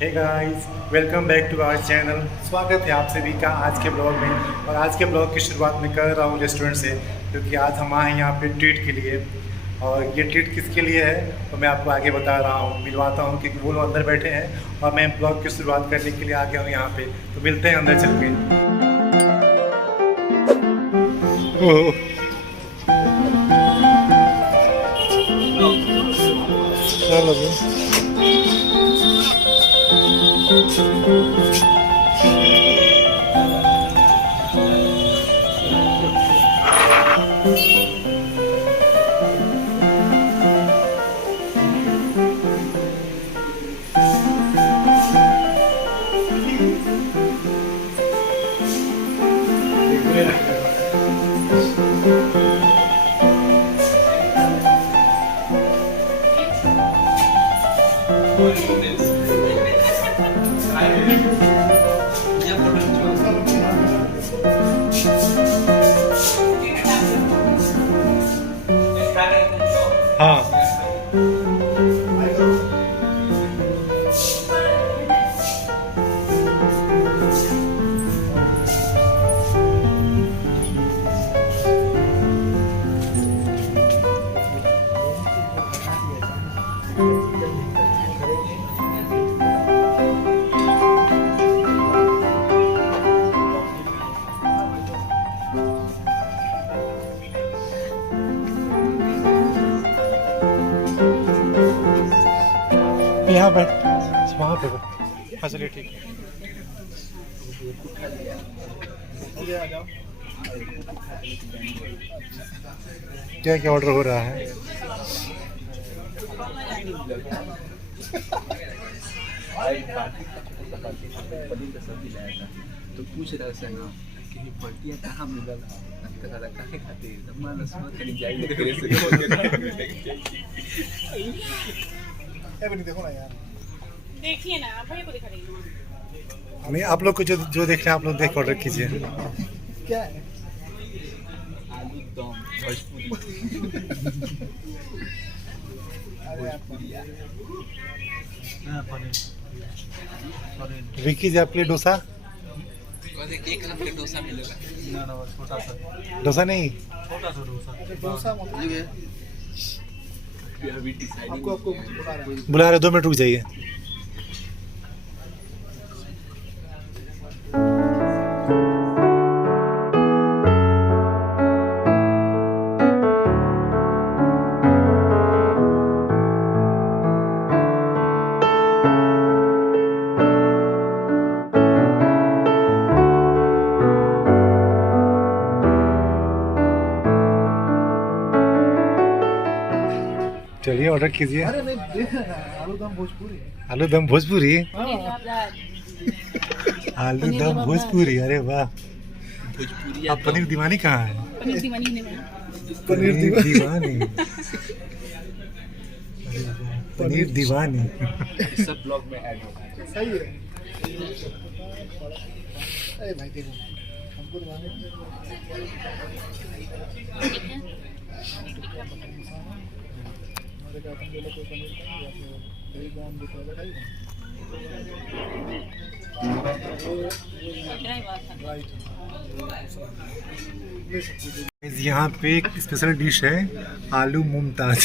Hey guys, welcome back to our channel. स्वागत है आप सभी का आज के ब्लॉग में। और आज के ब्लॉग की शुरुआत मैं कर रहा हूँ रेस्टोरेंट से, क्योंकि आज हम आए हैं यहाँ पे ट्रीट के लिए। और ये ट्रीट किसके लिए है तो मैं आपको आगे बता रहा हूँ, मिलवाता हूँ, क्योंकि वो लोग अंदर बैठे हैं और मैं ब्लॉग की शुरुआत करने के लिए आ गया हूँ यहाँ पे। तो मिलते हैं अंदर चल के। ओह, चलो जी। हाँ, यहाँ बैठ, वहाँ पे बैठ। हाँ चलिए ठीक है। क्या क्या ऑर्डर हो रहा है? पनीर का सब्जी लाया था तो पूछ रहा था ना कि पलटियाँ कहाँ मिलल काहे खातिर मानस मत कहीं जाइए तेरे से देखो ना यार, देखिए ना भैया को दिखा रही हूँ। नहीं, आप लोग को जो जो देख रहे हैं आप लोग देख ऑर्डर कीजिए। क्या है? आलू दम भोजपुरी विकी जी, आप प्लेट डोसा? कहते एक लाख का डोसा मिलेगा ना छोटा सा डोसा नहीं, डोसा अभी डिसाइड आपको बुला रहा है। बुला रहे, 2 मिनट रुक जाइए। चलिए ऑर्डर कीजिए। अरे नहीं, देख रहा है, आलू दम भोजपुरी। आलू दम भोजपुरी। हाँ, आलू दम भोजपुरी, अरे वाह। भोजपुरी आप पनीर दीवानी कहाँ है? पनीर दीवानी ने पनीर दीवानी। अरे वाह, पनीर दीवानी। सब ब्लॉग में ऐड होगा सही है। अरे भाई देखो, हमको दिवाने हमारे का अपन बोला कोई पनीर का या फिर दही बॉम भी तो खाइए। राइट, ले सकते हो। यहाँ पे एक स्पेशल डिश है, आलू मुमताज।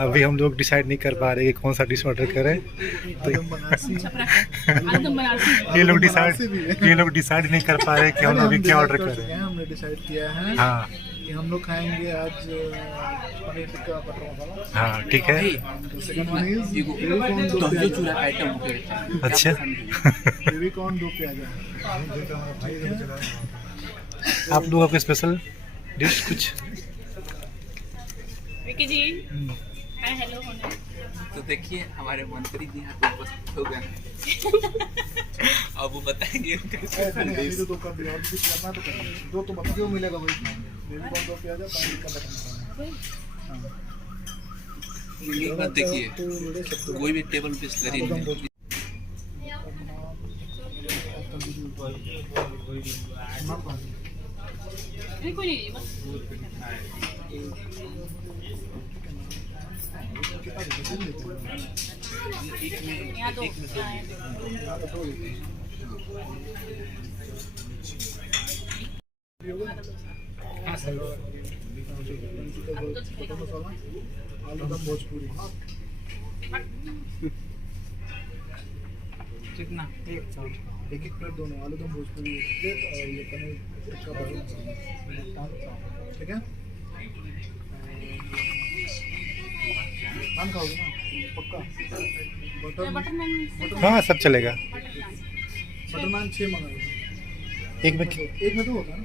अभी हम लोग डिसाइड नहीं कर पा रहे कि कौन सा डिश ऑर्डर करें, तो ये लोग डिसाइड नहीं कर पा रहे कि हम अभी क्या ऑर्डर करें। हमने डिसाइड किया है हाँ कि हम लोग खाएंगे आज पनीर टिक्का बटर मसाला। हाँ, ठीक है। Second one is baby corn दो दही प्याजा। चूड़ा का आइटम हो गया अच्छा। बेबी कॉर्न दो प्याजा। आप लोगों का स्पेशल डिश कुछ? विकी जी हाय हेलो होने। तो देखिए हमारे मंत्री जी यहाँ पे उपस्थित हो गए अब वो बताएंगे अभी तो कर दिया, और कुछ करना तो कर दो, तो बता क्यों मिलेगा भाई। बेबी कॉर्न दो प्याजा, पनीर टिक्का बटर मसाला। एक बात देखिए कोई भी टेबल बिस्लरी नहीं कोई नहीं बस कितना देते हैं? लेते हैं यहाँ दो यहाँ तो 2 देते हैं। ये होगा? हाँ सर बटर मसाला, आलू दम भोजपुरी। कितना एक एक प्लेट दोनों, आलू दम भोजपुरी 1 प्लेट और ये पनीर टिक्का बटर। ठीक है, नान खाओगे ना पक्का? बटर बटर नान हाँ सब चलेगा। बटर नान 6 मंगाए। एक में एक में तो होता है ना।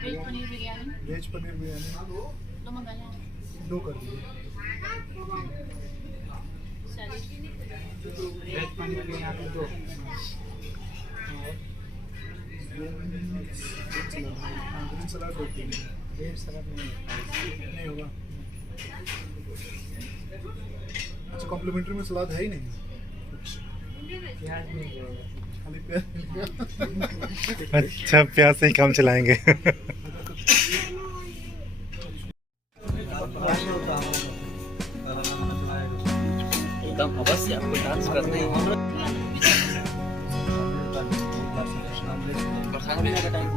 वेज पनीर बिरयानी वेज पनीर बिरयानी दो मंगा लें 2 कर दीजिए। वेज पनीर बिरयानी 2 ग्रीन सलाद 2 दीजिए। वेज सलाद नहीं होगा। अच्छा, कॉम्प्लीमेंट्री में सलाद है ही नहीं? प्याज नहीं जाएगा। खाली प्याज मिलेगा। अच्छा प्याज से ही काम चलाएंगे। एकदम अवश्य आपको डांस करना ही होगा। और खाना पीने का टाइम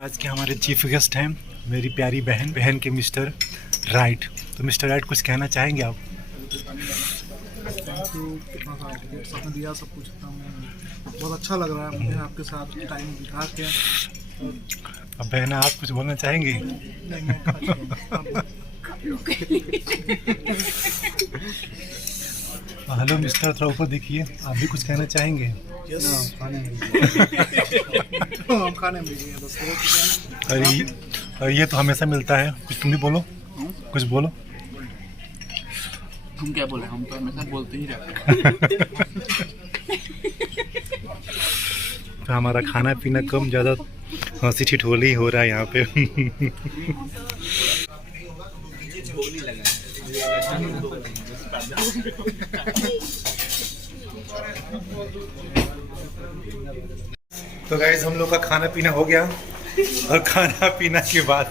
आज के हमारे चीफ गेस्ट हैं मेरी प्यारी बहन के मिस्टर राइट। तो मिस्टर राइट कुछ कहना चाहेंगे आप? थैंक यू, कितना सारा टिकट आपने दिया, सब कुछ बहुत अच्छा लग रहा है मुझे आपके साथ टाइम बिता के। अब बहना आप कुछ बोलना चाहेंगी? नहीं, मैं खा चुका हूँ। हेलो मिस्टर, थोड़ा ऊपर देखिए, आप भी कुछ कहना चाहेंगे? यस, खाने में हम खाने में गए बस। और ये तो हमेशा मिलता है। कुछ तुम भी बोलो, कुछ बोलो। हम क्या बोले, हम तो हमेशा बोलते ही रहते हैं। तो हमारा खाना पीना कम ज़्यादा हंसी ठिठोली हो रहा है यहाँ पे। तो गाइस हम लोग का खाना पीना हो गया और खाना पीना के बाद